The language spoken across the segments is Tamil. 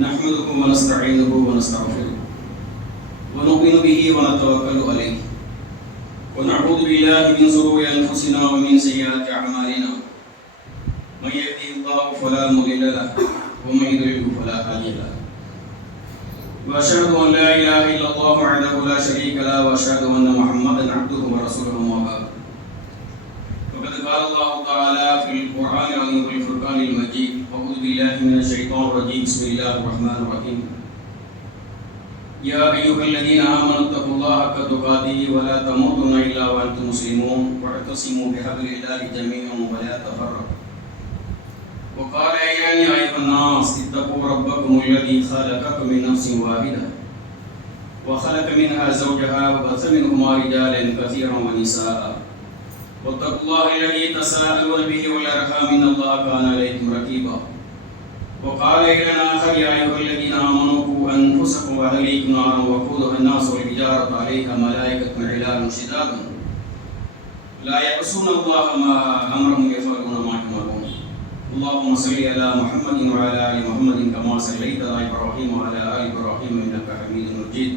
نحمده ونستعينه ونستغفره ونؤمن به ونتوكل عليه ونعوذ بالله من شرور أنفسنا ومن سيئات أعمالنا من يهده الله فلا مضل له ومن يضلل فلا هادي له وأشهد أن لا إله إلا الله وحده لا شريك له وأشهد أن محمدا عبده ورسوله أما بعد فقد قال الله تعالى في القرآن العظيم والفرقان المجيد أعوذ بالله من الشيطان الرجيم بسم الله الرحمن الرحيم يا أيها الذين آمنوا اتقوا الله حق تقاته ولا تموتن إلا وأنتم مسلمون واعتصموا بحبل الله جميعا ولا تفرقوا وقال يا أيها الناس اتقوا ربكم الذي خلقكم من نفس واحدة وخلق منها زوجها وبث منهما رجالا كثيرا ونساء واتقوا الله الذي تساءلون به والأرحام إن الله كان عليكم رقيبا وقال إلى آخر يا أيها الذين آمنوا قوا أنفسكم وأهليكم نارا وقودها الناس والحجارة عليها ملائكة غلاظ شداد لا يعصون الله ما أمرهم يفعلون ما يؤمرون اللهم صل على محمد وعلى آل محمد كما صليت على إبراهيم وعلى آل إبراهيم إنك حميد مجيد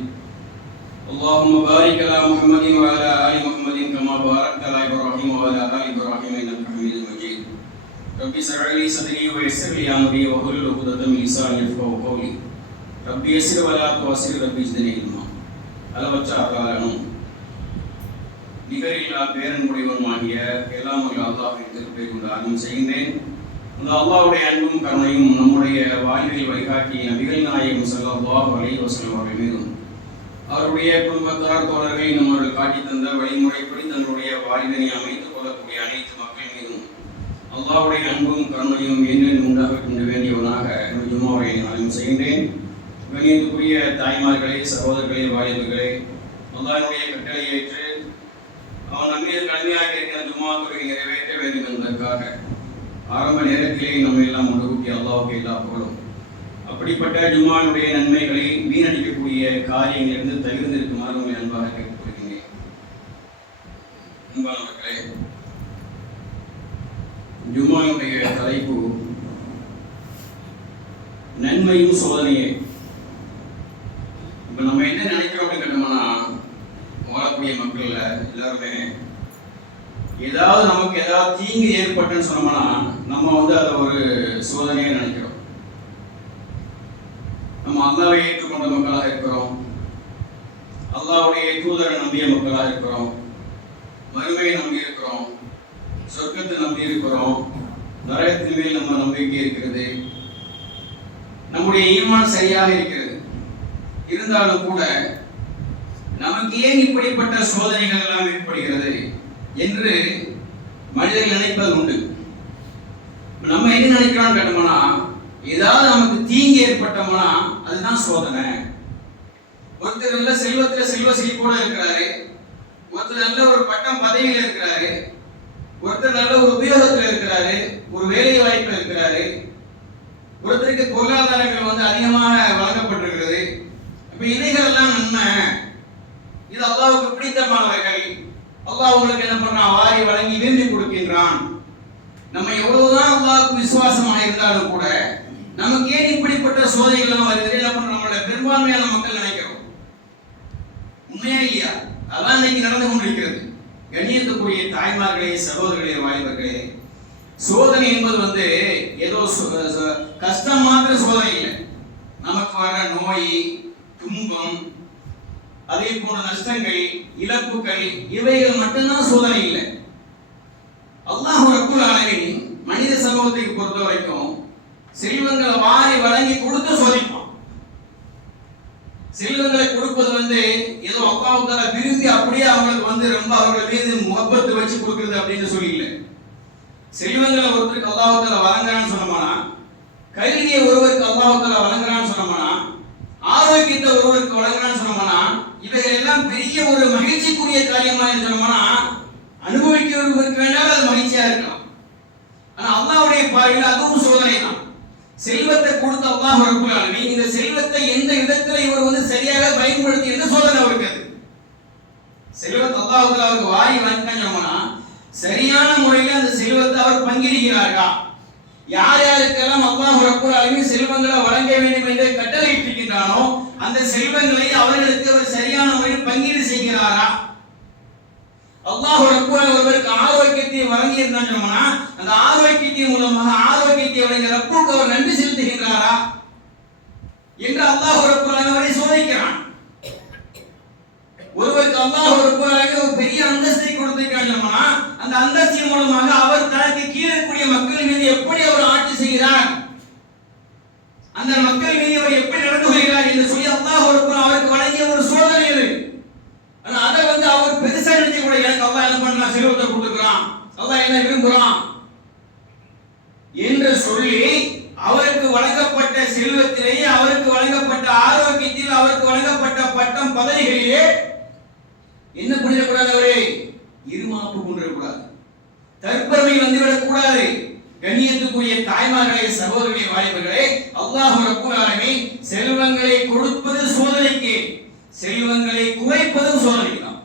اللهم بارك على محمد وعلى آل محمد كما باركت على إبراهيم وعلى آل إبراهيم إنك حميد مجيد رب اشرح لي صدري ويسر لي أمري واحلل عقدة من لساني يفقهوا قولي رب يسر ولا تعسر رب زدني علما அளவற்ற அருளாளனும் நிகரில்லா பேரன்புடையவனுமாகிய எல்லாம் வல்ல அல்லாஹ்வின் திருப்பெயரை கொண்டு ஆரம்பம் செய்கின்றேன். அந்த அல்லாஹ்வுடைய அன்பும் கருணையும் நம்முடைய வாழ்வில் வழிகாட்டிய நபிகள் நாயகம் ஸல்லல்லாஹு அலைஹி வஸல்லம் அவர்கள் மீதும் அவருடைய குடும்பத்தார் தோழர்கள் நம்மர்கள் காட்டி தந்த வழிமுறைப்படி தன்னுடைய வாழ்வினை அமைத்துக் கொள்ளக்கூடிய அனைத்து மக்கள் மீதும் அல்லாஹ்வுடைய அன்பும் கருணையும் என்னென்ன உண்டாக கொண்டு வேண்டியவனாக ஜும்மாவை ஆரம்பம் செய்கின்றேன். கண்ணியத்துக்குரிய தாய்மார்களே, சகோதரர்களே, வாலிபர்களே, அல்லாஹ்வுடைய கட்டளை ஏற்று அவன் நம்மீது கடமையாக இருக்கிற ஜும்மா தொழுகை நிறைவேற்ற வேண்டும் என்பதற்காக ஆரம்ப நேரத்திலே நம்ம எல்லாம் ஒன்று கூட்டி அல்லாஹ்வுக்கு எல்லா புகழும். அப்படிப்பட்ட ஜும்மானுடைய நன்மைகளை வீணடிக்கக்கூடிய காரியங்களிலிருந்து தவிர்ந்திருக்குமாறு உங்களை அன்பாக கேட்டுக்கொள்கிறேன். அன்பானவர்களே, ஜும்மானுடைய தலைப்பு நன்மையும் சோதனையே. இப்போ நம்ம என்ன நினைக்கிறோம் அப்படின்னு கேட்டோம்னா, வாழக்கூடிய மக்கள் எல்லாருமே ஏதாவது நமக்கு ஏதாவது தீங்கு ஏற்பட்டுன்னு சொன்னோம்னா நம்ம அதை ஒரு சோதனையை நினைக்கிறோம். நம்ம அல்லாஹ்வை ஏற்றுக்கொண்ட மக்களாக இருக்கிறோம், அல்லாஹ்வுடைய தூதரை நம்பிய மக்களாக இருக்கிறோம், மறுமையை நம்பி இருக்கிறோம், சொர்க்கத்தை நம்பி இருக்கிறோம், நரகத்தின் மேல் நம்ம நம்பிக்கை இருக்கிறது, நம்முடைய ஈமான் சரியாக இருக்கிறது. இருந்தாலும் கூட நமக்கு ஏன் இப்படிப்பட்ட சோதனைகள் எல்லாம் ஏற்படுகிறது என்று மனிதர்கள் நினைப்பது உண்டு. நம்ம என்ன நினைக்கிறோம்னு கேட்டோம்னா, ஏதாவது நமக்கு தீங்கு ஏற்பட்டோம்னா அதுதான் சோதனை. ஒருத்தர் நல்ல செல்வத்துல செல்வ செழிப்போட இருக்கிறாரு, ஒருத்தர் நல்ல ஒரு பட்டம் பதவியில இருக்கிறாரு, ஒருத்தர் நல்ல ஒரு உபயோகத்துல இருக்கிறாரு, ஒரு வேலை வாய்ப்புல இருக்கிறாரு, ஒருத்தருக்கு பொருளாதாரங்கள் அதிகமாக வழங்கப்பட்டிருக்கிறது. இப்ப இவைகள் எல்லாம் நன்மை, இது அல்லாஹ்வுக்கு பிடித்தமானவைகள். அல்லாஹ் உங்களுக்கு என்ன பண்றான்? வாரி வழங்கி விரும்பி கொடுக்கின்றான். நம்ம எவ்வளவுதான் அல்லாஹ்வுக்கு விசுவாசமாக இருந்தாலும் கூட நமக்கு ஏன் இப்படிப்பட்ட சோதனைகள் எல்லாம் வருது? என்ன பண்றோம்? நம்மளோட பெரும்பான்மையான மக்கள் நினைக்கிறோம். உண்மையா இல்லையா? அதான் இன்னைக்கு நடந்து கொண்டிருக்கிறது. கண்ணியத்துக்குரிய தாய்மார்களே, சகோதரர்களே, வாலிபர்களே, சோதனை என்பது ஏதோ கஷ்டம் மாத்திர சோதனை இல்லை. நமக்கு வர நோய், துன்பம், அதே போன்ற நஷ்டங்கள், இழப்புகள், இவைகள் மட்டும்தான் சோதனை இல்லை. அல்லாஹ் ரப்புல் ஆலமீன் மனித சமூகத்தை பொறுத்த வரைக்கும் செல்வங்களை வாரி வழங்கி கொடுத்து சோதிப்பான். செல்வங்களை கொடுப்பது ஏதோ அல்லாஹ்வுக்காக விரும்பி அப்படியே அவங்களுக்கு ரொம்ப அவர்கள் மீது முகப்பத்து வச்சு கொடுக்கிறது அப்படின்னு சொல்லி இல்லை. செல்வங்களை ஒருத்தருக்கு அல்லாஹ்வுக்காக வழங்குறான்னு சொன்னோம்னா, கல்வியை ஒருவருக்கு அல்லாஹ்வுக்காக வழங்குறான்னு சொன்னோம்னா, ஆரோக்கியத்தை ஒருவருக்கு வழங்குறான்னு சொன்னோம்னா, இவைகள் எல்லாம் பெரிய ஒரு மகிழ்ச்சிக்குரிய காரியமா சொன்னோம்னா, அனுபவிக்கிறவர்களுக்கு வேண்டாம் அது மகிழ்ச்சியா இருக்கலாம். ஆனா அல்லாஹ்வுடைய பார்வையில் அதுவும் சோதனை தான். செல்வத்தை கொடுத்த அல்லாஹ் ரப்புல் ஆலமீன் இந்த செல்வத்தை எந்த விதத்துல இவர் சரியாக பயன்படுத்தி என்ற சோதனை இருக்குது. செல்வத்தை அல்லாஹ் அவருக்கு வாரி வழங்கினா சரியான முறையில் அந்த செல்வத்தை அவர் பங்கிடுகிறார்களா? யார் யாருக்கெல்லாம் அல்லாஹ் ரப்புல் ஆலமீன் செல்வங்களை வழங்க வேண்டும் என்ற அந்த செல்வங்களை அவர்களுக்கு அவர் சரியான முறையில் பங்கீடு செய்கிறாரா? அல்லாஹ் ரப்பல் ஒருவருக்கு ஆரோக்கியத்தை வழங்கி இருந்தாங்கன்னா அந்த ஆரோக்கியத்தின் மூலமாக ஆரோக்கியத்தை வழங்கிய ரப்புக்கு அவர் நன்றி செலுத்துகின்றாரா என்று அல்லாஹ் ரப்பல் அவரை சோதிக்கிறான். ஒருவருக்கு அல்லாஹ் ரப்பல் ஒரு பெரிய அந்தஸ்தை கொடுத்திருக்காங்கன்னா அந்த அந்தஸ்தின் மூலமாக அவர் தனக்கு கீழே கூடிய மக்கள் மீது எப்படி அவர் ஆட்சி செய்கிறார், அந்த மக்கள் மீது அவர் எப்படி நடந்து கொள்கிறார் என்று சொல்லி அல்லாஹ் ரப்பல் அவருக்கு வழங்கிய ஒரு சோதனை அது. அதை அவர் பெருசா நினைச்சு கூட எனக்கு அல்லாஹ் என்ன பண்ணலாம், செல்வத்தை கொடுத்துக்கிறான், அல்லாஹ் என்ன விரும்புறான் என்று சொல்லி அவருக்கு வழங்கப்பட்ட செல்வத்திலேயே அவருக்கு வழங்கப்பட்ட ஆரோக்கியத்தில் அவருக்கு வழங்கப்பட்ட பட்டம் பதவிகளிலே என்ன பண்ணிடக்கூடாது, அவரே இருமாப்பு கொண்டிடக்கூடாது, தற்பெருமை வந்துவிடக் கூடாது. கண்ணியத்துக்குரிய தாய்மார்களே, சகோதரர்களே, வாலிபர்களே, அல்லாஹ் ரப்பல் ஆலமீன் செல்வங்களை கொடுப்பது சோதனைக்கு, செல்வங்களை குறைப்பது சோதனைக்கு தான்.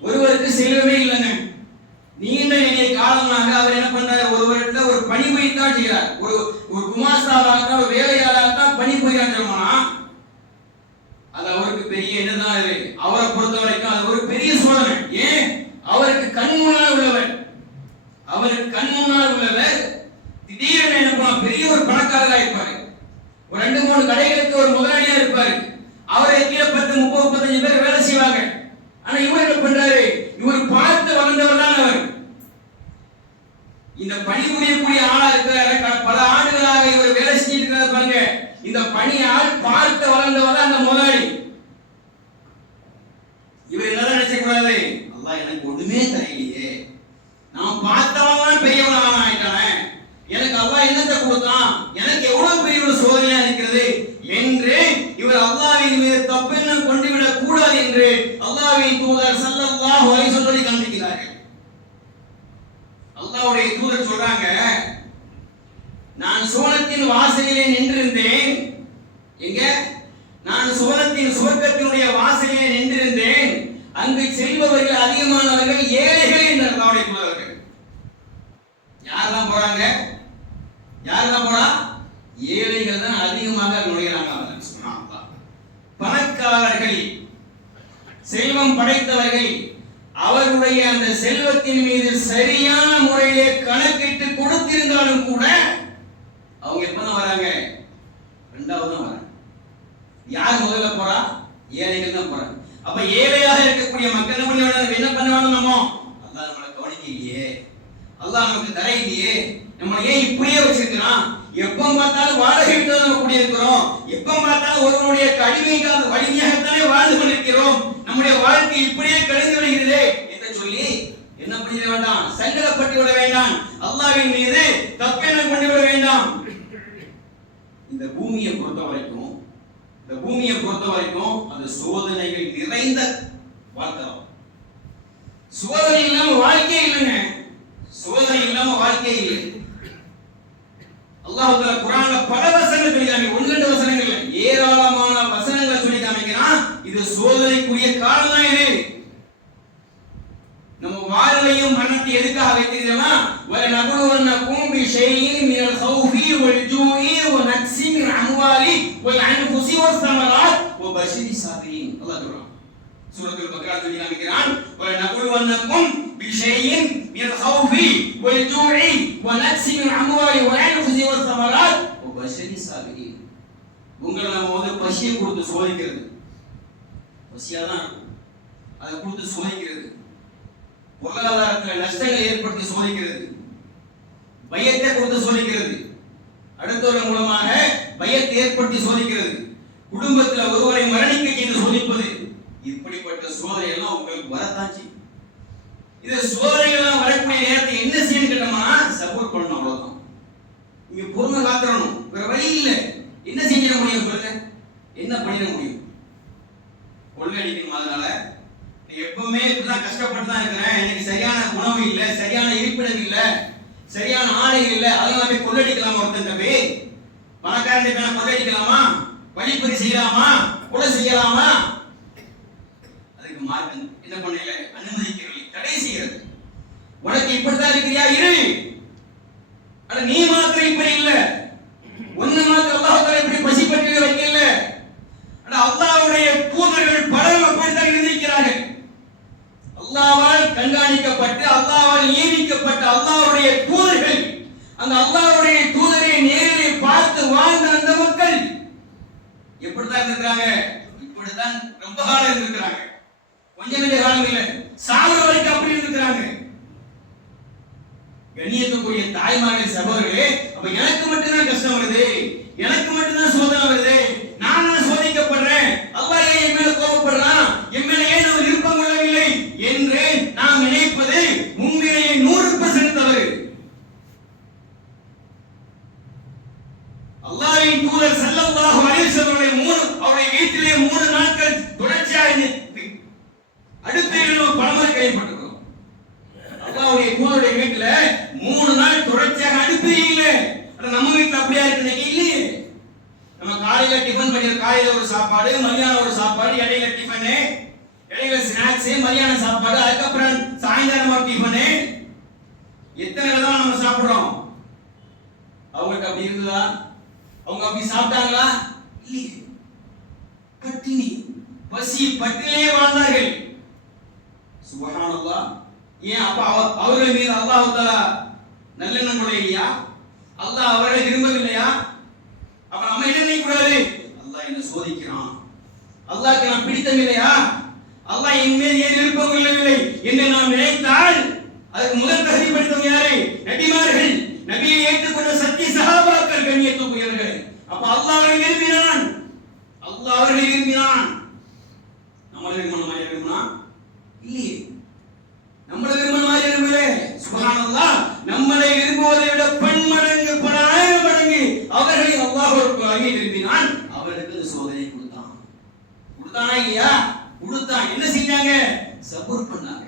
ஒருவருக்கு செல்வமே இல்லைங்க, நீண்ட நெடிய காலமாக அவர் என்ன பண்றாரு, ஒருவர்கிட்ட ஒரு பணிபுரித்தான் செய்கிறார், ஒரு குமாஸ்தாவாக ஒரு வேலையாளராக பணிபுரியான்னு சொன்னா அது அவருக்கு பெரிய என்னதான் இது, அவரை பொறுத்த வரைக்கும் அது ஒரு பெரிய சோதனை. ஏன், அவருக்கு கண் முன்னால் உள்ளவர், அவருக்கு கண் முன்னால் உள்ளவர் திடீரென என்ன பண்ண பெரிய ஒரு பணக்காரராக இருப்பாரு, ஒரு 2-3 கடைகளுக்கு ஒரு முதலாளியா இருப்பாரு, அவரை கீழே 10-30-35 பேர் வேலை செய்வாங்க. ஆனா இவர் என்ன பண்றாரு, இவர் பார்த்து வளர்ந்தவர் தான் அவர். இந்த பணிபுரியக்கூடிய ஆளா இருக்கிறாரு, பல ஆண்டுகளாக இவர் வேலை செஞ்சிட்டு இருக்கிறார் பாருங்க, இந்த பணியால் பார்த்து வளர்ந்தவர் தான் அந்த முதலாளி. இவர் என்ன நினைச்ச கூடாது, அல்லாஹ் எனக்கு ஒண்ணுமே தெரியலையே, நான் பார்த்தவன் பெரியவன் ஆயிட்டானே, எனக்கு அல்லாஹ் என்னத்தை கொடுத்தான், எனக்கு எவ்வளவு பெரிய ஒரு சோதனையா இருக்கிறது என்று இவர் அல்லாஹ்வின் மீது தப்பெண்ணம் கொண்டு விடக் கூடாது என்று அல்லாஹ்வின் தூதர் ஸல்லல்லாஹு அலைஹி வஸல்லம் காண்பிக்கிறார்கள். அல்லாஹ்வுடைய தூதர் சொல்றாங்க, நான் சுவனத்தின் வாசலிலே நின்றிருந்தேன், எங்க, நான் சுவனத்தின் சுவர்க்கத்தினுடைய வாசலிலே நின்றிருந்தேன், அங்கு செல்பவர்கள் அதிகமானவர்கள் ஏழைகள் என்று அல்லாஹ்வுடைய தூதர்கள். யாரெல்லாம் போறாங்க, யாரெல்லாம் போறா, ஏழைகள் தான் அதிகமாக நுழைகிறாங்க. பணக்காரர்கள், செல்வம் படைத்தவர்கள் அவருடைய அந்த செல்வத்தின் மீது சரியான முறையிலே கணக்கிட்டு கொடுத்திருந்தாலும் கூட அவங்க எப்பதான் வராங்க, 2வது தான் வராங்க. யார் முதல்ல போறா, ஏழைகள் தான் போறாங்க. அப்ப ஏழையாக இருக்கக்கூடிய மக்கள் என்ன பண்ணுவாங்க, நம்ம அல்லாஹ் நம்மளை கவனிக்கலையே, அல்லாஹ் நமக்கு தரையிலேயே, நம்ம ஏன் இப்படியே வச்சிருக்கிறான், எப்ப பார்த்தாலும் வாடகை விட்டு நம்ம குடியிருக்கிறோம், எப்ப பார்த்தாலும் ஒருவனுடைய அடிமைக்காக வலிமையாகத்தானே வாழ்ந்து கொண்டிருக்கிறோம், நம்முடைய வாழ்க்கை இப்படியே கழிந்து விடுகிறதே என்று சொல்லி என்ன பண்ணிட வேண்டாம், சங்கடப்பட்டு விட வேண்டாம், அல்லாஹ்வின் மீது தப்பெண்ணம் கொண்டு விட வேண்டாம். இந்த பூமியை பொறுத்த வரைக்கும் அது சோதனைகள் நிறைந்த வாழ்க்கை. சோதனை இல்லாம வாழ்க்கை இல்லைங்க, சோதனை இல்லாம வாழ்க்கை இல்லை. அல்லாஹ் தஆலா குர்ஆன்ல பல வசனங்கள் சொல்லி காமிக்கிறான், 1-2 வசனங்கள்ல ஏராளமான வசனங்களை சொல்லி காமிக்கிறான். இது சோதனைக்குரிய காலம் தான். இது நம்ம வாழ்வையும் மரணத்தை எதுக்காக வைத்திருக்கிறோம்னா, வல நபுவன்னகும் பிஷைஇன் மினல் ஹௌஃபி வல் ஜூஇ வ நக்ஸி மின் அம்வாலி வல் அன்ஃபுஸி வஸ் ஸமராத் வ பஷிரி ஸாபிரீன். அல்லாஹ் சொல்றான் சூரத்துல் பக்ரா சொல்லி காமிக்கிறான், வல நபுவன்னகும் பிஷைஇன் மினல் ஹௌஃபி வல் ஜூஇ வ நக்ஸி மின் அம்வாலி வல் அன்ஃபுஸி வஸ் ஸமராத் வ பஷிரி ஸாபிரீன். உங்களை நம்ம பசியை கொடுத்து சோதிக்கிறது, பசியா தான் இருக்கும், அதை கொடுத்து சோதிக்கிறது, பொருளாதாரத்தில் நஷ்டங்களை ஏற்படுத்தி சோதிக்கிறது, பயத்தை கொடுத்து சோதிக்கிறது, அடுத்தவர்கள் மூலமாக பயத்தை ஏற்படுத்தி சோதிக்கிறது, குடும்பத்தில் ஒருவரை மரணிக்க செய்து சோதிப்பது, இப்படிப்பட்ட சோதனை எல்லாம் உங்களுக்கு வரத்தான் செய்யும். இந்த சோதனைகள் வரக்கூடிய நேரத்தை என்ன செய்யணும் கேட்டோம்னா, சப்போர்ட் பண்ணணும், அவ்வளவுதான். நீங்க பொறுமை காத்துறணும், வேற வழி இல்லை. என்ன செஞ்சிட முடியும் சொல்லுங்க, என்ன பண்ணிட முடியும்? கொள்ளடிக்கணும். அதனால எப்பவுமே இப்படிதான் கஷ்டப்பட்டு தான் இருக்கிறேன், எனக்கு சரியான உணவு இல்லை, சரியான இருப்பிடம் இல்லை, சரியான ஆடைகள் இல்லை, அதெல்லாம் போய் கொள்ளடிக்கலாமா? ஒருத்தன் போய் பணக்காரன் கொள்ளடிக்கலாமா? வழிப்பறி செய்யலாமா? கொலை செய்யலாமா? அதுக்கு மார்க்கம் என்ன பண்ணல, அனுமதிக்கவில்லை, தடை செய்கிறது. உனக்கு இப்படித்தான் இருக்கிறியா, இரு. ஆனா நீ மாத்திரம் இப்படி இல்லை, ஒன்னு மாத்திரம் அல்லாஹ் தஆலா இப்படி பசி பற்றி வைக்கல. வாழ்ந்துருக்காங்க. இப்படித்தான் ரொம்ப காலம் இருந்திருக்கிறாங்க. கொஞ்சம் நெஞ்ச காலம் இல்லை, சாகுற வரைக்கும் அப்படி இருந்திருக்கிறாங்க. கண்ணியத்துக்குரிய தாய்மார்கள் சகோதரர்களே, அப்ப எனக்கு மட்டும்தான் கஷ்டம் வருது, எனக்கு மட்டும்தான் சோதனை வருது, நான் தான் சோதிக்கப்படுறேன், அல்லாஹ் என் மேல கோபப்படுறான், என் மேல ஏன் அவர் விருப்பம் கொள்ளவில்லை என்று நாம் நினைப்பது உண்மையிலேயே 100% தவறு. அல்லாஹ்வின் தூதர் ஸல்லல்லாஹு அலைஹி வஸல்லம் அவருடைய வீட்டிலே 3 நாட்கள் தொடர்ச்சியாக அடுத்து பலமுறை கேள்விப்பட்டிருக்கிறோம். அல்லாஹ்வுடைய தூதருடைய வீட்டுல 3 நாள் தொடர்ச்சியாக அடுப்பு இல்லை. நம்ம வீட்டுல அப்படியா இருக்கு இல்லையே. நம்ம காலையில டிஃபன் பண்ணிற, காலையில ஒரு சாப்பாடு, மதியானம் ஒரு சாப்பாடு, இடையில டிஃபனு, இடையில ஸ்நாக்ஸ், மதியான சாப்பாடு, அதுக்கப்புறம் சாயந்தரம் ஒரு டிஃபனு. எத்தனை விதமா நம்ம சாப்பிடுறோம். அவங்களுக்கு அப்படி இருந்ததா? அவங்க அப்படி சாப்பிட்டாங்களா? இல்லையே. பட்டினி, பசி, பட்டினியே வாழ்ந்தார்கள். சுப்ஹானல்லாஹ். ஏன் அப்ப அவர்கள் மீது அல்லாஹ் தஆலா நல்லெண்ணம் கொள்ளலையா? அல்லாஹ் அவர்களை விரும்பவில்லையா? அப்ப நம்ம என்ன நினைக்க கூடாது? அல்லாஹ் என்ன சோதிக்கிறான், அல்லாஹ்க்கு நான் பிடித்தமில்லையா, அல்லாஹ் என் மீது ஏன் விருப்பம் கொள்ளவில்லை என்று நாம் நினைத்தால் அதுக்கு முதல் தகுதிப்படுத்தவங்க யாரு? நபிமார்கள், நபியை ஏற்றுக்கொண்ட சத்திய சஹாபாக்கள், கண்ணியத்துக்குரியவர்கள். அப்ப அல்லாஹ் அவர்களை விரும்பினான், அல்லாஹ் அவர்களை விரும்பினான். நம்மளை விரும்பினா இல்லையே. நம்மளை விரும்பின மாதிரி விரும்பல. சுப்ஹானல்லாஹ். நம்மளை விரும்புவதை விட பன்மடங்கு, பல ஆயிரம் மடங்கு அவர்களை அல்லாஹ் விரும்பினான். அவர்களுக்கு சோதனை கொடுத்தானா இல்லையா? கொடுத்தான். என்ன செஞ்சாங்க? சபூர் பண்ணாங்க,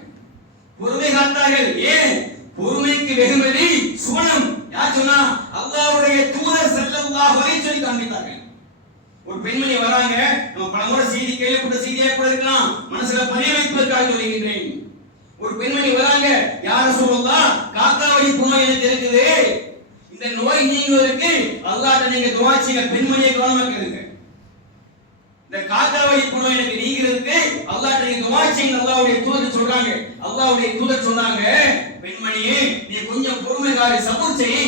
பொறுமை காத்தார்கள். ஏன்? பொறுமைக்கு வெகுமதி சுவனம். யார் சொன்னா? அல்லாஹ்வுடைய தூதர் ஸல்லல்லாஹு அலைஹி வஸல்லம் காண்பித்தார்கள். ஒரு பெண்மணி வராங்க, நம்ம பலமுறை செய்தி கேள்விப்பட்ட செய்தியாக கூட இருக்கலாம், மனசுல பதிய வைப்பதற்காக சொல்லுகின்றேன். ஒரு பெண்மணி வராங்க, யார் ரசூலுல்லாஹ், காக்காவடி நோய் எனக்கு இருக்குது, இந்த நோய் நீங்குவதற்கு அல்லாஹ்ட்ட நீங்க துஆ செய்யுங்க. பெண்மணியை கவனமா கேளுங்க. இந்த காக்காவடி நோய் எனக்கு நீங்கிறதுக்கு அல்லாஹ்ட்ட நீங்க துஆ செய்யுங்க. அல்லாஹ்வுடைய தூதர் சொல்றாங்க. அல்லாஹ்வுடைய தூதர் சொன்னாங்க, பெண்மணியே நீ கொஞ்சம் பொறுமைகாரி, சபூர் செய்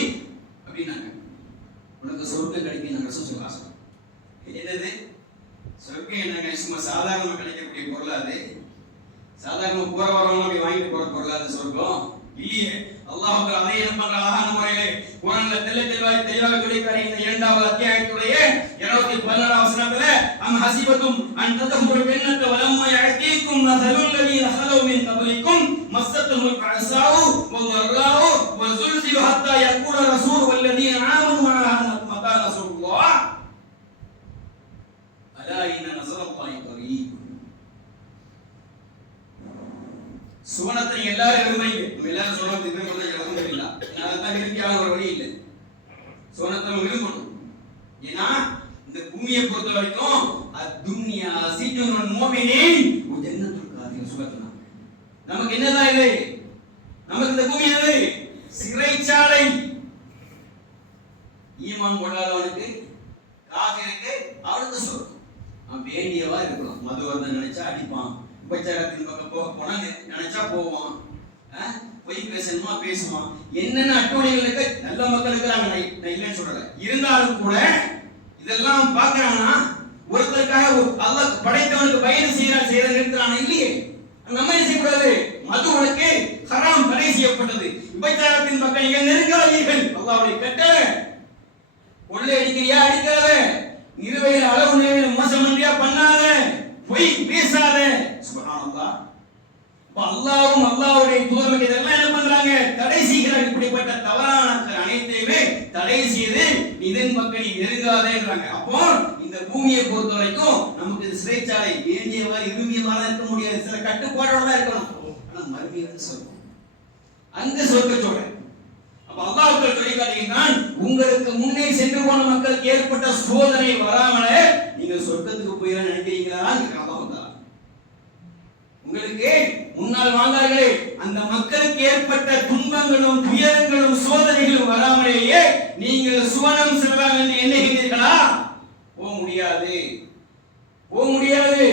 அப்படின்னாங்க. உனக்கு சொர்க்கம் கிடைக்கும் ரசூல் ஸல்லல்லாஹு அலைஹி. என்னது சொர்க்கம்? என்னங்க சும்மா சாதாரணமா கிடைக்கக்கூடிய பொருள்? அது சாதாரண போற வரவங்க போய் வாங்கிட்டு போற பொருள் அது சொர்க்கம் இல்லையே. அல்லாஹ் அதை என்ன பண்ற அழகான முறையிலே குர்ஆன்ல தெளிவாக சொல்லியிருக்காரு. இந்த 2வது அத்தியாயத்துடைய 214வது வசனத்துல அம் ஹஸிபத்தும் அன் ததஹுல் ஜன்னத வலம்மா யஅதீக்கும் மஸலுல் லதீன ஹலவு மின் கப்லிக்கும் மஸ்ஸத்துல் பஅஸாஉ வதர்ராஉ வஸுல்சிலு ஹத்தா யகூல ரசூல் வல்லதீன ஆமனு மஅஹு மதா ரசூலுல்லாஹ் அலா இன்ன நஸரல்லாஹி கரீப். சுவனத்தை எல்லாரும் விரும்புறீங்க. நம்ம எல்லாரும் சுவனத்தை விரும்புறது அல்ஹம்துலில்லாஹ். அதான் விரும்பியான ஒரு வழி இல்லை. சுவனத்தை விரும்பணும். ஏன்னா இந்த பூமியை பொறுத்த வரைக்கும் அத்துன்யா சிஜ்னுல் முஃமினீன் வ ஜன்னத்துல் காஃபிர் சுபஹானல்லாஹ். நமக்கு என்னதான் இது? நமக்கு இந்த பூமி என்னது? சிறைச்சாலை. ஈமான் கொள்ளாதவனுக்கு, காஃபிருக்கு, அவனுக்கு சொர்க்கம். அவன் வேண்டியவா இருக்கலாம். மதுவர்தன் நினைச்சா அடிப்பான், உபச்சாரத்தின் பக்கம் போனா நினைச்சா போவான், பொய் பேசணுமா பேசுவான், என்னென்ன அட்டூழியங்கள் இருக்க. நல்ல மக்கள் இருக்கிறாங்க, நான் இல்லைன்னு சொல்லல. இருந்தாலும் கூட இதெல்லாம் பார்க்கறாங்கன்னா ஒருத்தருக்காக அல்லாஹ் படைத்தவனுக்கு பயணம் செய்யற நிறுத்துறான் இல்லையே. நம்ம என்ன செய்யக்கூடாது? மது உனக்கு ஹராம், தடை செய்யப்பட்டது. உபச்சாரத்தின் பக்கம் நீங்க நெருங்காதீர்கள், அல்லாஹ்வுடைய கட்டளை. கொள்ளை அடிக்கிறியா அடிக்காத, நிறுவையில் அளவு நிறுவையில் மோசமன்றியா பண்ணாத, பொய் பேசாத. சுப்ஹானல்லாஹ். அல்லாஹ்வும் அல்லாஹ்வுடைய தூதரும் இதெல்லாம் என்ன பண்றாங்க? தடை செய்கிறாங்க. இப்படிப்பட்ட தவறான அனைத்தையுமே தடை செய்து இதன் பக்கம் நீ நெருங்காதேன்றாங்க. அப்போ இந்த பூமியை பொறுத்த வரைக்கும் நமக்கு இது சிறைச்சாலை. வேண்டியவா விரும்பியவாதான் இருக்க முடியாது, சில கட்டுப்பாடோட தான் இருக்கணும். ஆனா மறுமையில சொல்றோம், அங்க சொர்க்கத்தோட. அப்ப அல்லாஹ் சொல்லி காட்டுகிறான், உங்களுக்கு முன்னே சென்று போன மக்களுக்கு ஏற்பட்ட சோதனை வராமலே நீங்க சொர்க்கத்துக்கு போயிட நினைக்கிறீங்களா? உங்களுக்கு முன்னால் வாழ்ந்தார்களே அந்த மக்களுக்கு ஏற்பட்ட துன்பங்களும் துயரங்களும் சோதனைகளும் வராமலேயே நீங்கள் சுவனம் செல்லலாம் என்று எண்ணுகிறீர்களா? போக முடியாது, போக முடியாது.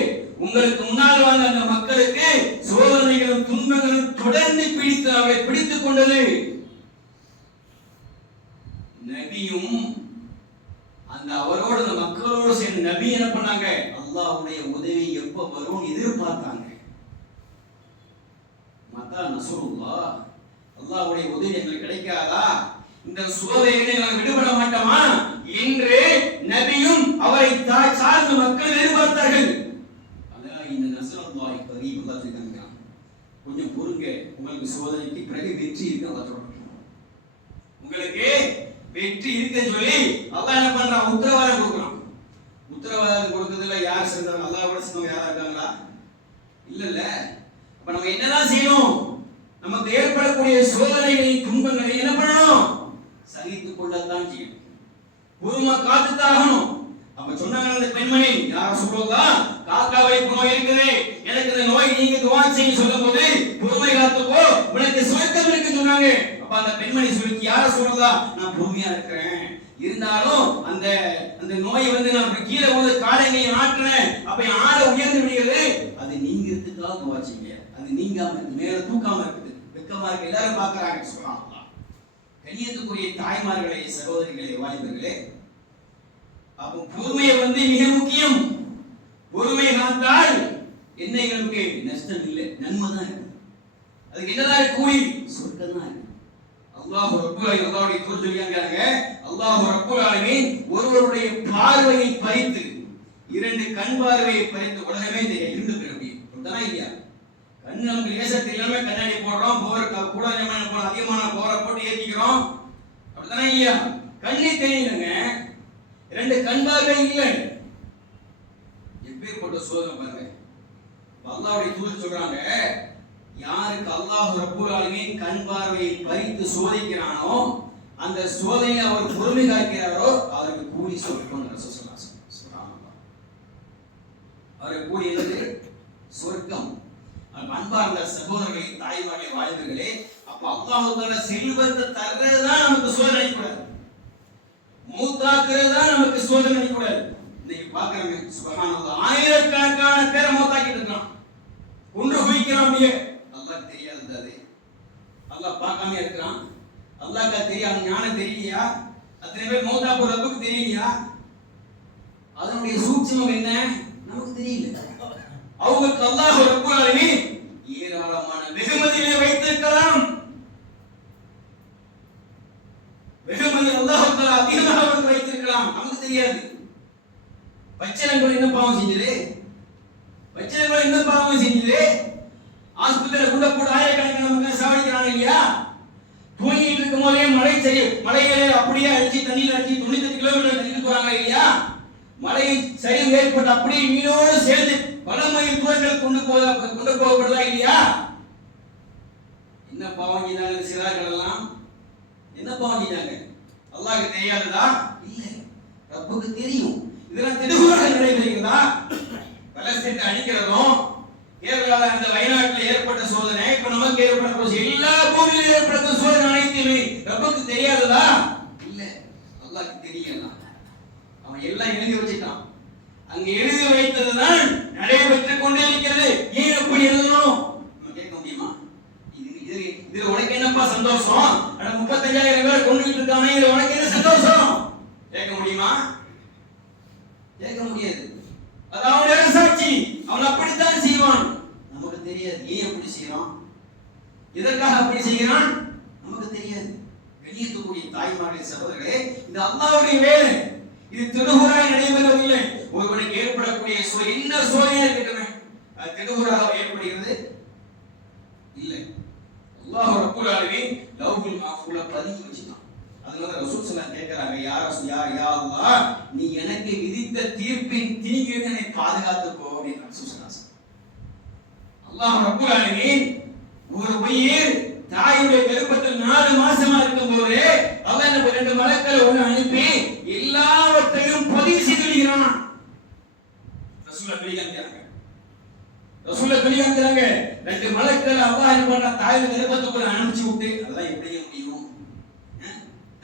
உங்களுக்கு முன்னால் வாழ்ந்த அந்த மக்களுக்கு சோதனைகளும் துன்பங்களும் தொடர்ந்து பிடித்துக் கொண்டது. நபியும் அந்த அவரோட அந்த மக்களோடு சேர்ந்து நபி என்ன பண்ணாங்க, அல்லாஹ்வுடைய உதவி எப்ப வரும் எதிர்பார்த்தாங்க. மத்தா நஸ்ருல்லாஹ், அல்லாஹ்வுடைய உதவி எங்களுக்கு கிடைக்காதா, இந்த சோதனையை நாங்கள் விடுபட மாட்டோமா என்று நபியும் அவரை சார்ந்த மக்கள் எதிர்பார்த்தார்கள். அல்லாஹ் இந்த நஸ்ருல்லாஹி கரீம் அல்லாஹ் சொல்றாங்க, கொஞ்சம் பொறுங்க, உங்களுக்கு சோதனைக்கு பிறகு வெற்றி இருக்கு. அல்லாஹ் சொல்றாங்க, உங்களுக்கு வெற்றி இருக்குன்னு சொல்லி அல்லாஹ் என்ன பண்றான், உத்தரவாதம் கொடுக்குறான். உத்தரவாதம் கொடுத்ததுல யார் சேர்ந்தாங்க, அல்லாஹ்வோட சேர்ந்தவங்க யாரா இருக்காங்களா? இல்ல. அப்ப நம்ம என்னதான் செய்யணும், நமக்கு ஏற்படக்கூடிய சோதனைகளை துன்பங்களை என்ன பண்ணணும், சகித்துக் கொள்ளத்தான் செய்யணும், பொறுமை காத்துத்தாகணும். அப்ப சொன்னாங்க அந்த பெண்மணி, யார் சொல்றதா, காக்கா வைப்பு நோய் இருக்குது, எனக்கு இந்த நோய் நீங்க துஆ செய்ய சொல்லும்போது பொறுமை காத்துக்கோ, உனக்கு சுவர்க்கம் இருக்குன்னு சொன்னாங்க. அப்ப அந்த பெண்மணி சொல்லி, யார் சொல்றதா, நான் பொறுமையா இருக்கிறேன், இருந்தாலும் அந்த அந்த நோய் வந்து நான் கீழே விழுந்து காலையை ஆட்டுறேன், அப்ப ஆட உயர்ந்து விடுகிறது, அது நீங்கிறதுக்காக துஆ செய்யுங்க, அது நீங்காம மேல தூக்காம இருக்குது, வெக்கமா இருக்கு, எல்லாரும் பார்க்கறாங்க. சுப்ஹானல்லாஹ். கண்ணியத்துக்குரிய தாய்மார்களே, சகோதரிகளே, வாலிபர்களே, அப்போ பொறுமையை வந்து மிக முக்கியம். பொறுமை காத்தால் என்ன எங்களுக்கு நஷ்டம் இல்லை, நன்மை தான் இருக்கு. அதுக்கு என்னதான் கூலி, சொர்க்கம் தான் இருக்கு. அல்லாஹ் ரப்பல் ஆலமீன், அல்லாஹ்வுடைய தூதர் சொல்லியாங்க, அல்லாஹ் ரப்பல் ஆலமீன் ஒருவருடைய பார்வையை பறித்து, இரண்டு கண் பார்வையை பறித்து உலகமே இருந்து போயிடும். அப்படிதானா இல்லையா? கண் நமக்கு லேசா தெரியாம கண்ணாடி போடுறோம், கூட அதிகமான போரை போட்டு ஏற்றிக்கிறோம், அப்படித்தானே இல்லையா? கண்ணே தெரியலங்க, இரண்டு கண் பார்வை இல்லை. எப்பேற்பட்ட சோதனை பாருங்க. அல்லாஹ்வுடைய தூதர் சொல்றாங்க, யாருக்கு அல்லாஹ் ரப்பல் ஆலமீன் கண் பார்வையை பறித்து சோதிக்கிறானோ, அந்த சோதனையை அவர் பொறுமை காக்கிறாரோ, அவருக்கு கூலி சொர்க்கம். சுப்ஹானல்லாஹ். அவருக்கு கூலி என்னது? சொர்க்கம். அன்பார்ந்த சகோதரர்களே, தாய்மார்களே, வாலிபர்களே, அப்ப அல்லாஹ் தஆலா செல்வத்தை தர்றதுதான் நமக்கு சோதனை கூடாது, மூத்தாக்குறது தான் நமக்கு சோதனை கூடாது. இன்னைக்கு பாக்குறோமே, சுப்ஹானல்லாஹ், ஆயிரக்கணக்கான பேரை மூத்தாக்கிட்டு இருக்கான், ஒன்று குவிக்கிறான். அப்படியே அல்லாஹ்க்கு தெரியாது, அது அல்லாஹ் பார்க்காம இருக்கிறான். அல்லாஹ்க்கு தெரியாது, ஞானம் தெரியலையா? அத்தனை பேர் மூத்தா போற ரப்புக்கு தெரியலையா? அதனுடைய சூட்சுமம் என்ன நமக்கு தெரியல. அவங்களுக்கு அல்லாஹ் ரப்பல் ஆலமீன் ஏராளமான வெகுமதிகளை வைத்திருக்கலாம், வெகுமதி அல்லாஹ் தஆலா அதிகமாக வைத்திருக்கலாம், நமக்கு தெரியாது. பச்சைகள் என்ன பாவம் செஞ்சது, பச்சைகள் என்ன பாவம் செஞ்சது, ஆஸ்பத்திரியில கூட போட்டு ஆயிரக்கணக்கான மக்கள் சாவடிக்கிறாங்க இல்லையா? தூங்கிட்டு இருக்கும் போதே மலையிலே அப்படியே அடிச்சு தண்ணியில் அடிச்சு 98 கிலோமீட்டர் தள்ளிட்டு போறாங்க இல்லையா? மழை சரிவு ஏற்பட்டு அப்படியே மீனோடு சேர்ந்து பல மைல் தூரங்கள் கொண்டு போகப்படுதா இல்லையா? என்ன பாவம் செஞ்சாங்க சிறார்கள் எல்லாம்? என்ன பாவம் செஞ்சாங்க? அல்லாஹ்க்கு தெரியாததா? இல்ல, ரப்புக்கு தெரியும். இதெல்லாம் திடுவாக நடைபெறுகிறதா? பலஸ்தீனை அழிக்கிறதும், கேரளால அந்த வயநாட்டில் ஏற்பட்ட சோதனை, இப்ப நமக்கு ஏற்பட்ட எல்லா பூமியிலும் ஏற்பட்ட சோதனை அனைத்துமே ரப்புக்கு தெரியாததா? இல்ல, அல்லாஹ்க்கு தெரியலாம். அவன் எல்லாம் எழுதி வச்சுட்டான். அங்க எழுதி வைத்ததுதான் நடைபெற்றுக் கொண்டே இருக்கிறது. ஏன் அப்படி எழுதணும் நம்ம கேட்க முடியுமா? இது உனக்கு என்னப்பா சந்தோஷம்? 35,000 பேர் கொண்டுகிட்டு இருக்கானே, இது உனக்கு என்ன சந்தோஷம்? கேட்க முடியுமா? கேட்க முடியாது. அது அவனுடைய சாட்சி, அவன் அப்படித்தான் செய்வான். நமக்கு தெரியாது ஏன் அப்படி செய்யறான், எதற்காக அப்படி செய்கிறான், நமக்கு தெரியாது. கண்ணியத்துக்குரிய தாய்மார்களே, சகோதரர்களே, இது அல்லாஹ்வுடைய வேலை. இது திடுகுறாய் நடைபெறவில்லை. ஒருவனுக்கு ஏற்படக்கூடிய என்ன சோதனை இருக்கட்டுமே, அது திடுகுறாக ஏற்படுகிறது இல்லை. அல்லாஹ் ரப்பல் ஆலமீன் லவ்ஹுல் மஹ்ஃபூல பதிவு வச்சிட்டான். அதனால ரசூல் ஸல்லல்லாஹு கேக்குறாங்க, யா அல்லாஹ், நீ எனக்கு விதித்த தீர்ப்பின் தீங்கிலிருந்து என்னை பாதுகாத்துக்கோ அப்படின்னு ரசூல் ஸல்லல்லாஹு. அல்லாஹ் ரப்பல் ஆலமீன் ஒரு உயிர் தாயுடைய கர்ப்பத்தில் 4 மாசமா இருக்கும்போது அல்லாஹ் எனக்கு 2 மலக்களை ஒன்று அனுப்பி எல்லாவற்றையும் பதிவு செய்து விடுகிறான். ரசூலுல்லாஹ் சொல்லிக்கிறாங்க, 2 மலக்கள் அல்லாஹ் என்ன பண்ண தாயுடைய கர்ப்பத்துக்குள்ள அனுப்பிச்சு விட்டு, அதெல்லாம் எப்படிங்க முடியும்?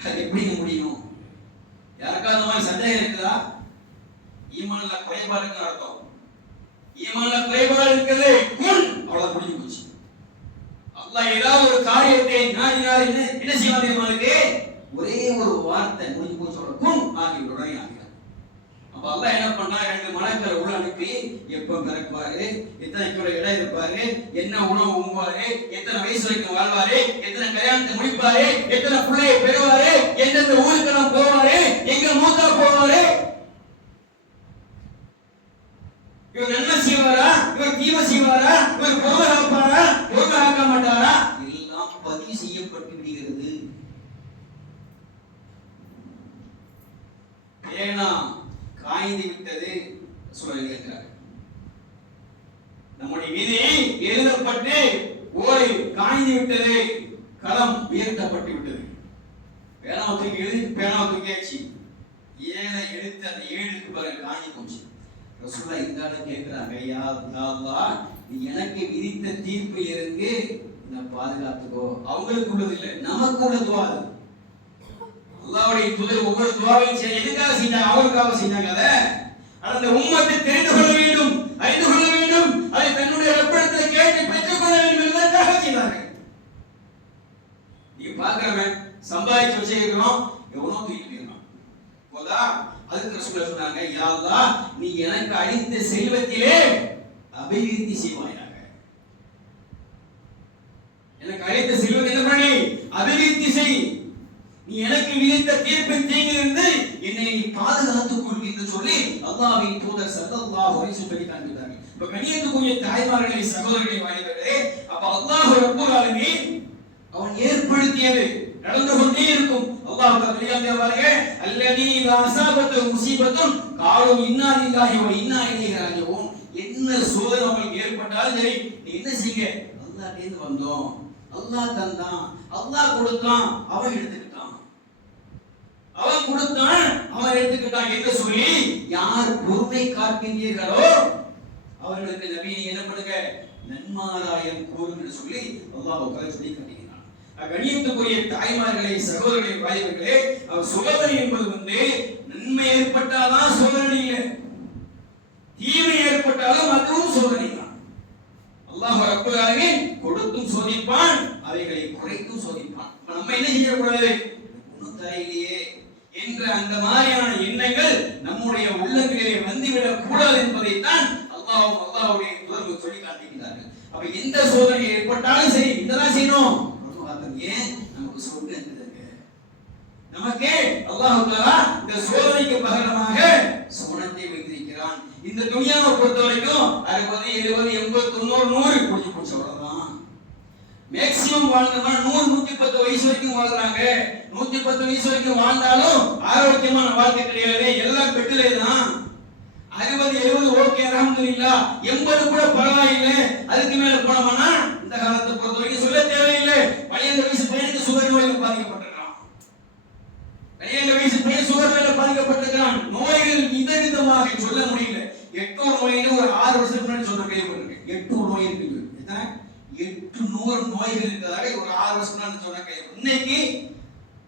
அது எப்படிங்க முடியும்? யாருக்காவது அந்த மாதிரி சந்தேகம் இருக்குதா? ஈமான்ல குறைபாடுன்னு அர்த்தம். ஈமான்ல குறைபாடு இருக்குது, குன் அவ்வளவு முடிஞ்சு போச்சு. அல்லாஹ் ஏதாவது ஒரு காரியத்தை நாடினார், என்ன செய்வாங்க? ஒரே ஒரு வார்த்தை முடிஞ்சு போச்சு, குன் ஆகி உடனே ஆகிறார். அல்லாஹ் என்ன பண்ணா, 2 மலக்களை உள்ள அனுப்பி எப்ப பிறப்பாரு, எத்தனை கிலோ இடம் இருப்பாரு, என்ன உணவு உண்பாரு, எத்தனை வயசு வரைக்கும் வாழ்வாரு, எத்தனை கல்யாணத்தை முடிப்பாரு, எத்தனை பிள்ளையை பெறுவாரு, எந்தெந்த ஊருக்கு போவாரு, எங்க மூத்தா போவாரு, இவர் நன்மை செய்வாரா, இவர் தீமை செய்வாரா, இவர் பொறுமை காப்பாரா, பொறுமை காக்க மாட்டாரா, எல்லாம் பதிவு செய்யப்பட்டு விடுகிறது. ஏனா காய்ந்து விட்டது சொல்லுகிறார். நம்முடைய விதி எழுதப்பட்டு ஓலை காய்ந்து விட்டது, களம் உயர்த்தப்பட்டு விட்டது. பேனாவை தூக்கி எழுதி பேனாவை தூக்கியாச்சு, ஏழை எழுத்து அந்த 7க்கு பிறகு காய்ந்து போச்சு. ரசூலுல்லாஹ் இந்த ஆளு கேக்குறாங்க, யா அல்லாஹ் நீ எனக்கு விதித்த தீர்ப்பு இருக்கு, நான் பாதுகாத்துக்கோ. அவங்களுக்கு உள்ளது இல்ல, நமக்கு உள்ள துவா. அல்லாஹ்வுடைய தூதர் ஒவ்வொரு துவாவையும் எதுக்காக செஞ்சாங்க? அவங்களுக்காக செஞ்சாங்க. அந்த உம்மத்தை தெரிந்து கொள்ள வேண்டும், அறிந்து கொள்ள வேண்டும், அதை தன்னுடைய ரப்பிடத்தில் கேட்டு பெற்றுக் கொள்ள வேண்டும் என்பதற்காக செய்தார்கள். நீ பாக்குறவன் சம்பாதிச்சு வச்சிருக்கிறோம், எவ்வளவு தூக்கிட்டு போயிருக்கான் போதா. அதுக்கு ரசூலுல்லாஹ் சொன்னாங்க, யா அல்லாஹ் நீ எனக்கு அளித்த செல்வத்திலே அபிவிருத்தி செய்வாயாக. எனக்கு அளித்த செல்வத்தை என்ன பண்ணி அபிவிருத்தி செய். நீ எனக்கு விதித்த தீர்ப்பின் தீங்கிலிருந்து என்னை பாதுகாத்துக் கொள் என்று சொல்லி அல்லாஹ்வின் தூதர் ஸல்லல்லாஹு அலைஹி வஸல்லம் சொல்லி காண்பித்தார்கள். இப்ப கண்ணியத்துக்குரிய தாய்மார்களே, சகோதரர்களே, வாலிபர்களே, அப்ப அல்லாஹ் ரப்பல் ஆலமீன் அவன் ஏற்படுத்தியது நடந்து கொண்டே இருக்கும். அல்லாஹ் தஆலா பாருங்க, அல்லதி லா அஸாபத்து முஸீபத்துன் காலு இன்னா லில்லாஹி வ இன்னா இலைஹி ராஜிஊன். என்ன சோதனை உங்களுக்கு ஏற்பட்டாலும் சரி, நீ என்ன செய்யுங்க, அல்லாஹ்ட்ட இருந்து வந்தோம், அல்லாஹ் தந்தான், அல்லாஹ் கொடுத்தான், அவன் எடுத்துக்கிட்டான், அவன் கொடுத்தான், அவன் எடுத்துக்கிட்டான் என்று சொல்லி யார் பொறுமை காக்கின்றீர்களோ அவர்களுக்கு நபி என்ன பண்ணுங்க, நன்மாராயம் கூறுன்னு சொல்லி அல்லாஹ் சொல்லி காட்டுகிறான். கண்ணியத்துக்குரிய தாய்மார்களே, சகோதரர்களே, வாலிபர்களே, சோதனை என்பது நன்மை ஏற்பட்டாதான் சோதனை இல்லை, தீமை ஏற்பட்டாலும் அதுவும் சோதனை தான். அல்லாஹ் ரப்பல் ஆலமீன் கொடுத்தும் சோதிப்பான், அவைகளை குறைத்தும் சோதிப்பான். நம்ம என்ன செய்யக்கூடாது, ஒன்றும் தரையிலேயே என்ற அந்த மாதிரியான எண்ணங்கள் நம்முடைய உள்ளங்களிலே வந்துவிடக் கூடாது என்பதைத்தான் அல்லாஹ்வுடைய தூதர் சொல்லி காட்டுகிறார்கள். அப்ப எந்த சோதனை ஏற்பட்டாலும் சரி, இதெல்லாம் செய்யணும். ஏன் நமக்கு சொர்க்கம் இருக்குதுங்க, நமக்கு அல்லாஹ் தஆலா இந்த சோதனைக்கு பகரமாக சுவனத்தை வைத்திருக்கிறான். இந்த துனியாவை பொறுத்த வரைக்கும் 60, 70, 80, 90, 100 குடிச்சு போச்சு, அவ்வளவுதான். மேக்ஸிமம் வாழ்ந்தவங்க 100, 110 வயசு வரைக்கும் வாழ்றாங்க. 110 வயசு வரைக்கும் வாழ்ந்தாலும் ஆரோக்கியமான வாழ்க்கை கிடையாது, எல்லாம் பெட்டிலே தான். 60, 70 ஓகே அல்ஹம்துலில்லாஹ், 80 கூட பரவாயில்லை. அதுக்கு மேல போனோம்னா இந்த காலத்தை பொறுத்த வரைக்கும் சொல்ல தேவையில்லை. 12 வயசு பையனுக்கு சுகர் நோயில பாதிக்கப்பட்டிருக்கான், 12 வயசு பையன் சுகர் நோயில பாதிக்கப்பட்டிருக்கான். நோய்கள் விதவிதமாக சொல்ல முடியல. 800 நோயின்னு ஒரு 6 வருஷத்துக்கு முன்னாடி சொன்ன கேள்விப்பட்டிருக்கேன். 800 நோய் இருக்கு, எத்தனை 800 நோய்கள் இருக்கிறதாக ஒரு 6 வருஷம் முன்னாடி சொன்ன கேள்வி. இன்னைக்கு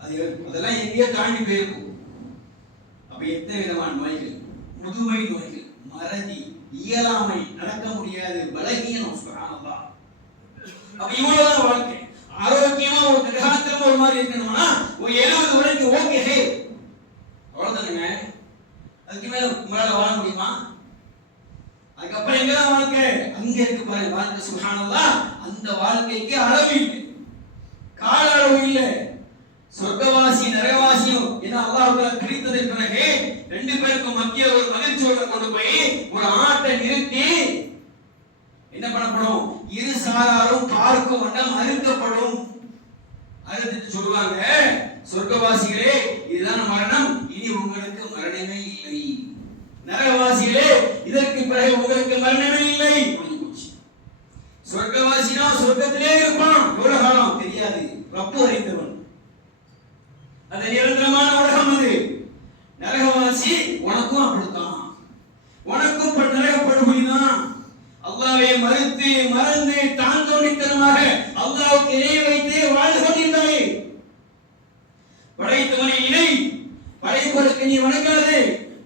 அதெல்லாம் எங்கேயோ தாண்டி போயிருக்கும். அப்ப எத்தனை விதமான நோய்கள், முதுமை நோய்கள், மறதி, இயலாமை, நடக்க முடியாது, பலகீனம். சுப்ஹானல்லாஹ். அப்ப இவ்வளவுதான் வாழ்க்கை. ஆரோக்கியமா ஒரு கிரகத்துல ஒரு மாதிரி இருக்கணும்னா ஒரு 70 வரைக்கும் ஓகே, ஹே அவ்வளவுதானுங்க. அதுக்கு மேல வாழ முடியுமா? அதுக்கப்புறம் எங்கதான் வாழ்க்கை? அங்க இருக்கு பாருங்க வாழ்க்கை. சுப்ஹானல்லாஹ். அந்த வாழ்க்கைக்கு அளவு இல்லை, கால அளவு இல்லை. சொர்க்கவாசி நரகவாசியும் என்ன அல்லாஹ் பிரித்ததற்கு பிறகு 2 பேருக்கும் மத்திய ஒரு மகிழ்ச்சியோட கொண்டு போய் ஒரு ஆட்டை நிறுத்தி என்ன பண்ணப்படும், இரு சாராரும் பார்க்கும் வண்ணம் அறுக்கப்படும். அறுத்துட்டு சொல்லுவாங்க, சொர்க்கவாசிகளே இதுதான் மரணம், இனி உங்களுக்கு மரணமே இல்லை. நரகவாசிகளே இதற்கு பிறகு உங்களுக்கு மரணமே இல்லை. சொர்க்கவாசினா சொர்க்கத்திலே இருப்பான், எவ்வளவு காலம் தெரியாது, ரப்பு அறிந்தவன். அது நிரந்தரமான உலகம். அது நரகவாசி உனக்கும் அப்படித்தான், உனக்கும் நரகப்படுகொலிதான். அல்லாஹ்வை மறுத்து மறந்து தான் தோணித்தனமாக அல்லாஹ்வுக்கு இணை வைத்து வாழ்ந்து கொண்டிருந்தாயே. படைத்தவனை இணை, படைப்பதற்கு நீ வணங்காது,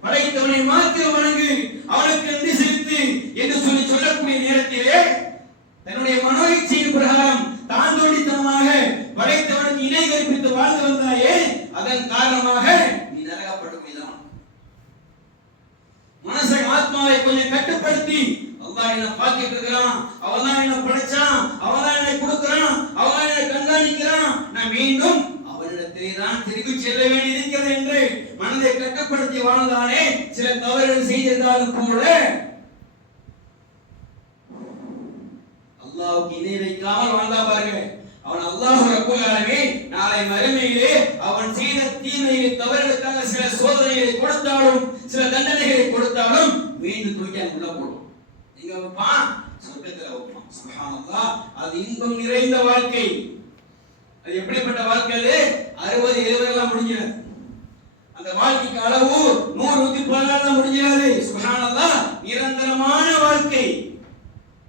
படைத்தவனை மாத்திரம் வணங்கு, அவனுக்கு நன்றி செலுத்து என்று சொல்லக்கூடிய நேரத்திலே தன்னுடைய மனோ இச்சையின் பிரகாரம் தான் தோண்டித்தனமாக படைத்தவனுக்கு இணை கற்பித்து வாழ்ந்து வந்தாயே, அதன் காரணமாக நீ நரகப்படுகொலிதான். ஆத்மாவை கொஞ்சம் கட்டுப்படுத்தி, அல்லாஹ் என்ன பார்த்துட்டு இருக்கிறான், அவன் தான் என்ன படைச்சான், அவன் தான் என்னை கொடுக்கிறான், அவன் தான் என்னை கண்காணிக்கிறான், நான் மீண்டும் அவனிடத்திலே தான் திரும்பி செல்ல வேண்டியிருக்கிறது என்று மனதை கட்டுப்படுத்தி வாழ்ந்தானே. சில தவறுகள் செய்திருந்தாலும் கூட அல்லாஹ்வுக்கு இணை வைக்காமல் வாழ்ந்தா பாருங்க, அவன் அல்லாஹ் ரப்பல் ஆலமீன் நாளை மறுமையிலே அவன் செய்த தீமையை தவறுகளுக்காக சில சோதனைகளை கொடுத்தாலும் சில தண்டனைகளை கொடுத்தாலும் மீண்டும் தூக்கி உள்ள போடும். நீங்க வைப்பான், சொர்க்கத்தில் வைப்பான். சுப்ஹானல்லாஹ். அது இன்பம் நிறைந்த வாழ்க்கை. அது எப்படிப்பட்ட வாழ்க்கை? 60 70 எல்லாம் முடிஞ்சிடாது. அந்த வாழ்க்கைக்கு அளவு 100 114 முடிஞ்சிடாது. சுப்ஹானல்லாஹ். நிரந்தரமான வாழ்க்கை.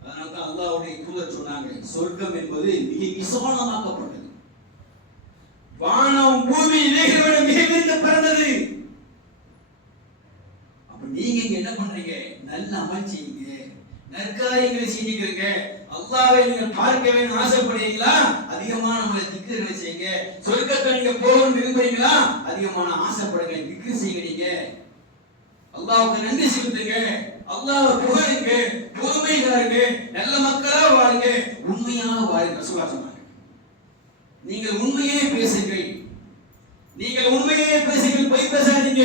அதனால தான் அல்லாஹ்வுடைய தூதர் சொன்னாங்க, சொர்க்கம் என்பது மிக விசாலமாக்கப்பட்டது, வானம் பூமி இவைகளை விட மிக விரிந்து பறந்தது. அப்ப நீங்க இங்க என்ன பண்றீங்க? நல்ல அமல் செய்யுங்க, நற்காரியங்களை செஞ்சுக்கிறீங்க. அல்லாஹ்வை நீங்க பார்க்க வேண்டும் ஆசைப்படுறீங்களா? அதிகமான நம்மளை திக்ருகளை செய்யுங்க. சொர்க்கத்தை நீங்க போகணும்னு விரும்புறீங்களா? அதிகமான ஆசைப்படுங்க, திக்ரு செய்யுங்க, அல்லாஹ்வுக்கு நன்றி செலுத்துங்க, அல்லாஹ்வை புகழுங்க, பொறுமையாருங்க, நல்ல மக்களா வாழுங்க, உண்மையாக வாழுங்க. ரசூலுல்லாஹ் சொன்னாங்க, நீங்கள் உண்மையே பேசுங்கள், நீங்கள் உண்மையே பேசுங்கள், பொய் பேசாதீங்க.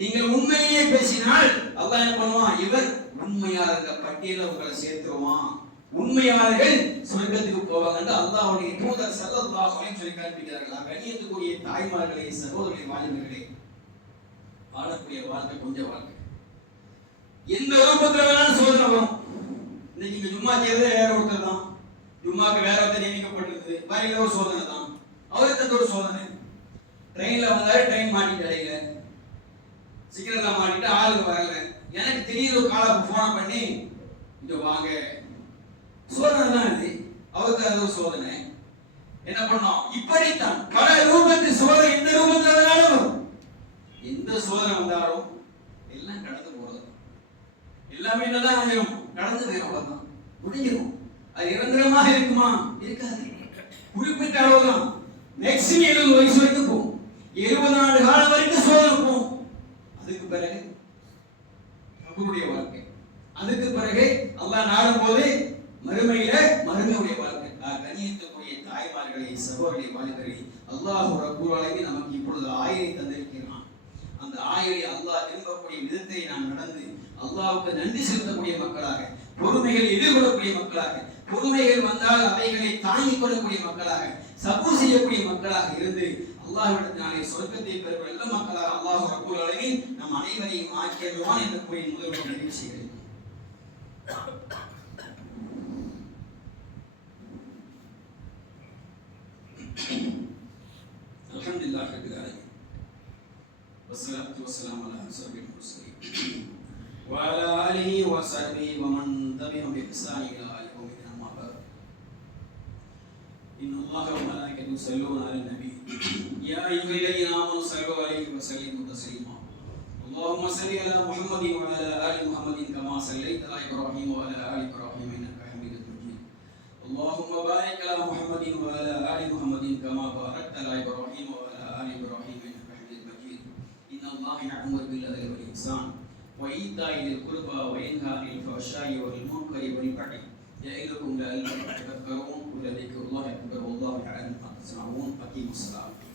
நீங்கள் உண்மையே பேசினால் அல்லாஹ் என்ன பண்ணுவான்? இவர் உண்மையாளர்கள் பட்டியலில் உங்களை சேர்த்துருவான். உண்மையாளர்கள் சொர்க்கத்துக்கு போவாங்க என்று அல்லாஹ்வுடைய தூதர் ஸல்லல்லாஹு அலைஹி சொல்லி காண்பிக்கிறார்கள். கண்ணியத்துக்குரிய தாய்மார்களே, சகோதரர்களே, வாலிபர்களே, வாழக்கூடிய வாழ்க்கை கொஞ்சம் வாழ்க்கை. எந்த ரூபத்தில் வேணாலும் சோதனை வரும். இன்னைக்கு இங்க ஜும்மா செய்யறது வேற ஒருத்தர் தான், ஜும்மாக்கு வேற ஒருத்தர் நியமிக்கப்பட்டிருக்குது, வரையில ஒரு சோதனை தான், அவருக்கு ஒரு சோதனை. ட்ரெயின்ல வந்தாரு, ட்ரெயின் மாட்டிட்டு அடையில, சிக்னல்ல மாட்டிட்டு ஆளுங்க வரல. எனக்கு திடீர்னு ஒரு காலை போன பண்ணி இங்க வாங்க, சோதனை தான் இது. அவருக்கு அது ஒரு சோதனை. என்ன பண்ணோம்? இப்படித்தான் பல ரூபத்தில் சோதனை, எந்த ரூபத்தில் வந்தாலும், எந்த சோதனை வந்தாலும் எல்லாம் கடந்து போறது, எல்லாமே என்னதான் ஆயிரும், கடந்து போயிடும், அவ்வளவுதான், முடிஞ்சிடும். அது நிரந்தரமாக இருக்குமா? இருக்காது. குறிப்பிட்ட அளவுதான். மேக்ஸிமம் 70 வயசு வரைக்கும் போகும், 70 ஆண்டு காலம் வரைக்கும் சோதனை போகும். அதுக்கு பிறகு அவருடைய வாழ்க்கை. அதுக்கு பிறகு அல்லாஹ் நாடும் போது மறுமையுடைய வாழ்க்கை. கண்ணியத்துக்குரிய தாய்மார்களே, சகோதரர்களே, வாலிபர்களே, அல்லாஹ் ரப்பல் ஆலமீன் நமக்கு இப்பொழுது ஆயுளை தந்திருக்கிறான். அந்த ஆயுளை அல்லாஹ் விரும்பக்கூடிய விதத்தை நாம் நடந்து அல்லாஹ்வுக்கு நன்றி செலுத்தக்கூடிய மக்களாக, பொறுமைகளை எதிர்கொள்ளக்கூடிய மக்களாக, பொறுமைகள் வந்தால் அவைகளை தாங்கிக் கொள்ளக்கூடிய மக்களாக, சபூர் செய்யக்கூடிய மக்களாக இருந்து அல்லாஹ்விடத்தினாலே சொர்க்கத்தை பெறும் நல்ல மக்களாக அல்லாஹ் ரப்பல் ஆலமீன் நம் அனைவரையும் ஆக்கியருவான் என்று கூறி முதல்வர் நிறைவு செய்கிறேன். அல்ஹம்துலில்லாஹி ரப்பில் ஆலமீன் வஸ்ஸலாத்து வஸ்ஸலாமு அலா அஷ்ரஃபில் முர்ஸலீன் வ அலா ஆலிஹி வ ஸஹ்பிஹி வ மன் தபிஅஹும் பி இஹ்சான் இலா யௌமி الدين. அம்மா பஅத். இன்னல்லாஹ வ மலாயிகத்துஹு யுஸல்லூன அலன் நபி யா அய்யுஹல்லதீன ஆமனூ ஸல்லூ அலைஹி வ ஸல்லிமூ தஸ்லீமா. اللهم صل على محمد وعلى آل محمد كما صليت على إبراهيم وعلى آل إبراهيم إنك حميد مجيد. اللهم بارك على محمد وعلى آل محمد كما باركت على إبراهيم وعلى آل إبراهيم إنك حميد مجيد. إن الله يأمر بالعدل والإحسان وإيتاء ذي القربى وينهى عن الفحشاء والمنكر والبغي يعظكم لعلكم تذكرون. ولذكر الله أكبر والله يعلم ما تصنعون. أقيموا الصلاة.